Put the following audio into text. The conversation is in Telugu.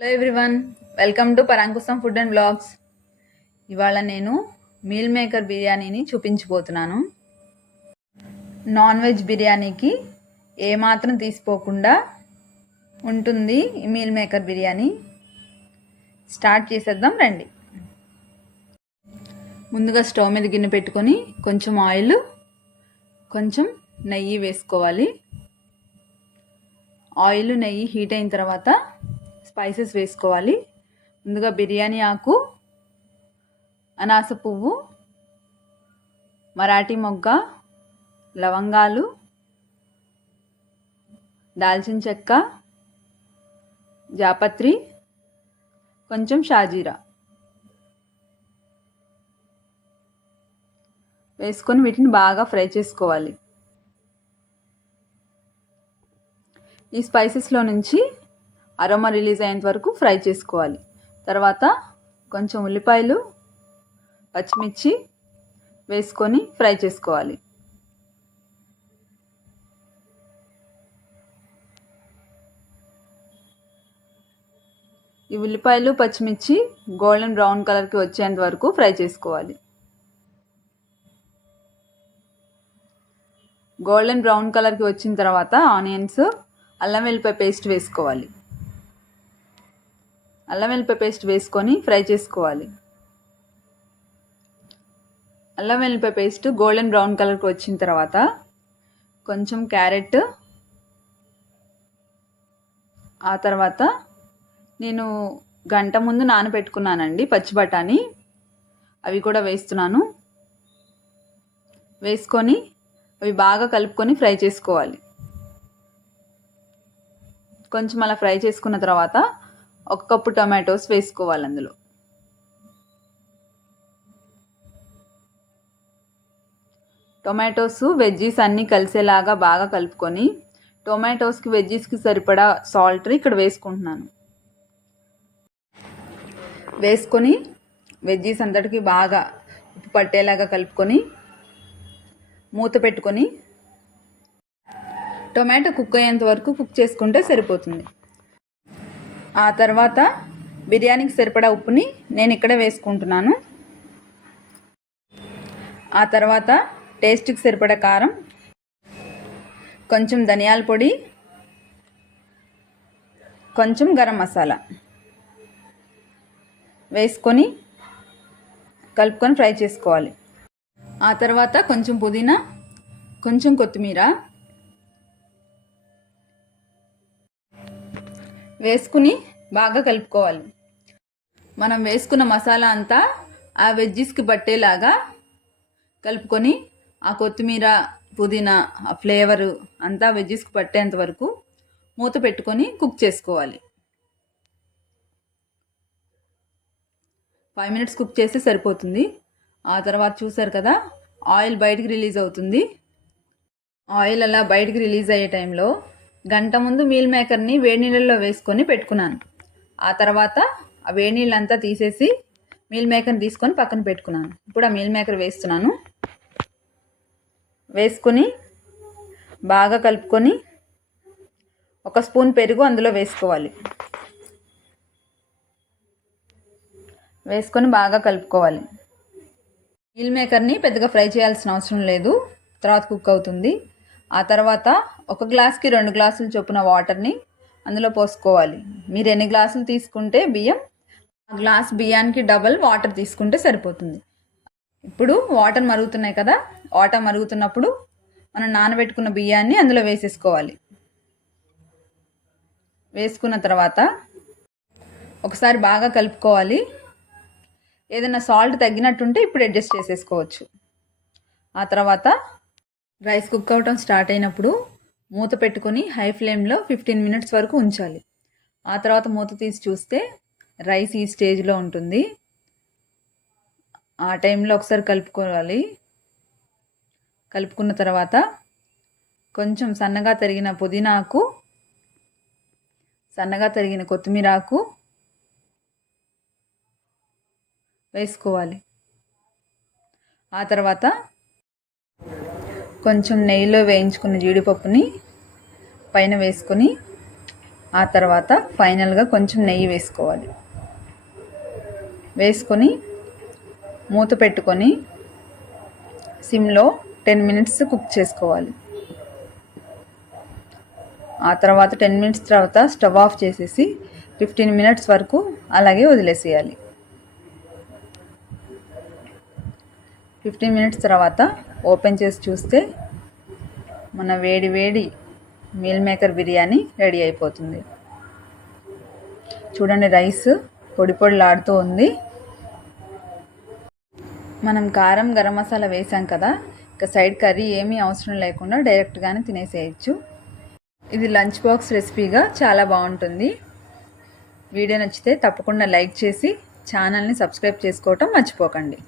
Hello everyone, welcome to Parankusham food and blogs. ఇవాళ నేను మీల్ మేకర్ బిర్యానీని చూపించబోతున్నాను. నాన్ వెజ్ బిర్యానీకి ఏమాత్రం తీసిపోకుండా ఉంటుంది ఈ మీల్ మేకర్ బిర్యానీ. స్టార్ట్ చేసేద్దాం రండి. ముందుగా స్టవ్ మీద గిన్నె పెట్టుకొని కొంచెం ఆయిల్, కొంచెం నెయ్యి వేసుకోవాలి. ఆయిల్ నెయ్యి హీట్ అయిన తర్వాత స్పైసెస్ వేసుకోవాలి. ముందుగా బిర్యానీ ఆకు, అనాస పువ్వు, మరాఠీ మొగ్గ, లవంగాలు, దాల్చిన చెక్క, జాపత్రి, కొంచెం షాజీరా వేసుకొని వీటిని బాగా ఫ్రై చేసుకోవాలి. ఈ స్పైసెస్లో నుంచి అరోమా రిలీజ్ అయ్యేంత వరకు ఫ్రై చేసుకోవాలి. తర్వాత కొంచెం ఉల్లిపాయలు, పచ్చిమిర్చి వేసుకొని ఫ్రై చేసుకోవాలి. ఈ ఉల్లిపాయలు, పచ్చిమిర్చి గోల్డెన్ బ్రౌన్ కలర్కి వచ్చేంత వరకు ఫ్రై చేసుకోవాలి. గోల్డెన్ బ్రౌన్ కలర్కి వచ్చిన తర్వాత ఆనియన్స్, అల్లం వెల్లిపాయ పేస్ట్ వేసుకోవాలి. అల్లం వెల్లిపాయ పేస్ట్ వేసుకొని ఫ్రై చేసుకోవాలి. అల్లం వెల్లిపాయ పేస్ట్ గోల్డెన్ బ్రౌన్ కలర్కి వచ్చిన తర్వాత కొంచెం క్యారెట్, ఆ తర్వాత నేను గంట ముందు నానబెట్టుకున్నానండి పచ్చి బఠానీ, అవి కూడా వేస్తున్నాను. వేసుకొని అవి బాగా కలుపుకొని ఫ్రై చేసుకోవాలి. కొంచెం అలా ఫ్రై చేసుకున్న తర్వాత 1 కప్పు టొమాటోస్ వేసుకోవాలి. అందులో టొమాటోస్, వెజ్జీస్ అన్నీ కలిసేలాగా బాగా కలుపుకొని టొమాటోస్కి, వెజ్జీస్కి సరిపడా సాల్ట్ ఇక్కడ వేసుకుంటున్నాను. వేసుకొని వెజ్జీస్ అంతటికి బాగా ఉప్పు పట్టేలాగా కలుపుకొని మూత పెట్టుకొని టొమాటో కుక్ అయ్యేంత వరకు కుక్ చేసుకుంటే సరిపోతుంది. ఆ తర్వాత బిర్యానీకి సరిపడా ఉప్పుని నేను ఇక్కడ వేసుకుంటున్నాను. ఆ తర్వాత టేస్ట్కి సరిపడా కారం, కొంచెం ధనియాల పొడి, కొంచెం గరం మసాలా వేసుకొని కలుపుకొని ఫ్రై చేసుకోవాలి. ఆ తర్వాత కొంచెం పుదీనా, కొంచెం కొత్తిమీర వేసుకుని బాగా కలుపుకోవాలి. మనం వేసుకున్న మసాలా అంతా ఆ వెజ్జీస్కి పట్టేలాగా కలుపుకొని ఆ కొత్తిమీర, పుదీనా ఆ ఫ్లేవరు అంతా వెజ్జీస్కి పట్టేంత వరకు మూత పెట్టుకొని కుక్ చేసుకోవాలి. 5 minutes కుక్ చేస్తే సరిపోతుంది. ఆ తర్వాత చూసారు కదా, ఆయిల్ బయటికి రిలీజ్ అవుతుంది. ఆయిల్ అలా బయటికి రిలీజ్ అయ్యే టైంలో గంట ముందు మీల్ మేకర్ని వేడి నీళ్ళల్లో వేసుకొని పెట్టుకున్నాను. ఆ తర్వాత ఆ వేడి నీళ్ళంతా తీసేసి మీల్ మేకర్ని తీసుకొని పక్కన పెట్టుకున్నాను. ఇప్పుడు ఆ మీల్ మేకర్ వేస్తున్నాను. వేసుకొని బాగా కలుపుకొని 1 స్పూన్ పెరుగు అందులో వేసుకోవాలి. వేసుకొని బాగా కలుపుకోవాలి. మీల్ మేకర్ని పెద్దగా ఫ్రై చేయాల్సిన అవసరం లేదు, తర్వాత కుక్ అవుతుంది. ఆ తర్వాత 1 గ్లాస్కి 2 గ్లాసులు చొప్పున వాటర్ని అందులో పోసుకోవాలి. మీరు ఎన్ని గ్లాసులు తీసుకుంటే బియ్యం, ఆ గ్లాస్ బియ్యానికి డబల్ వాటర్ తీసుకుంటే సరిపోతుంది. ఇప్పుడు వాటర్ మరుగుతున్నాయి కదా, వాటర్ మరుగుతున్నప్పుడు మనం నానబెట్టుకున్న బియ్యాన్ని అందులో వేసేసుకోవాలి. వేసుకున్న తర్వాత ఒకసారి బాగా కలుపుకోవాలి. ఏదైనా సాల్ట్ తగ్గినట్టుంటే ఇప్పుడు అడ్జస్ట్ చేసేసుకోవచ్చు. ఆ తర్వాత రైస్ కుక్ అవటం స్టార్ట్ అయినప్పుడు మూత పెట్టుకొని హై ఫ్లేమ్లో 15 minutes వరకు ఉంచాలి. ఆ తర్వాత మూత తీసి చూస్తే రైస్ ఈ స్టేజ్లో ఉంటుంది. ఆ టైంలో ఒకసారి కలుపుకోవాలి. కలుపుకున్న తర్వాత కొంచెం సన్నగా తరిగిన పుదీనాకు, సన్నగా తరిగిన కొత్తిమీర ఆకు వేసుకోవాలి. ఆ తర్వాత కొంచెం నెయ్యిలో వేయించుకున్న జీడిపప్పుని పైన వేసుకొని ఆ తర్వాత ఫైనల్గా కొంచెం నెయ్యి వేసుకోవాలి. వేసుకొని మూత పెట్టుకొని సిమ్లో 10 మినిట్స్ కుక్ చేసుకోవాలి. ఆ తర్వాత 10 మినిట్స్ తర్వాత స్టవ్ ఆఫ్ చేసేసి 15 మినిట్స్ వరకు అలాగే వదిలేసేయాలి. 15 మినిట్స్ తర్వాత ఓపెన్ చేసి చూస్తే మన వేడి వేడి మీల్ మేకర్ బిర్యానీ రెడీ అయిపోతుంది. చూడండి, రైస్ పొడి పొడిలాడుతూ ఉంది. మనం కారం గరం మసాలా వేసాం కదా, ఇక సైడ్ కర్రీ ఏమీ అవసరం లేకుండా డైరెక్ట్గానే తినేసేయచ్చు. ఇది లంచ్ బాక్స్ రెసిపీగా చాలా బాగుంటుంది. వీడియో నచ్చితే తప్పకుండా లైక్ చేసి ఛానల్ని సబ్స్క్రైబ్ చేసుకోవటం మర్చిపోకండి.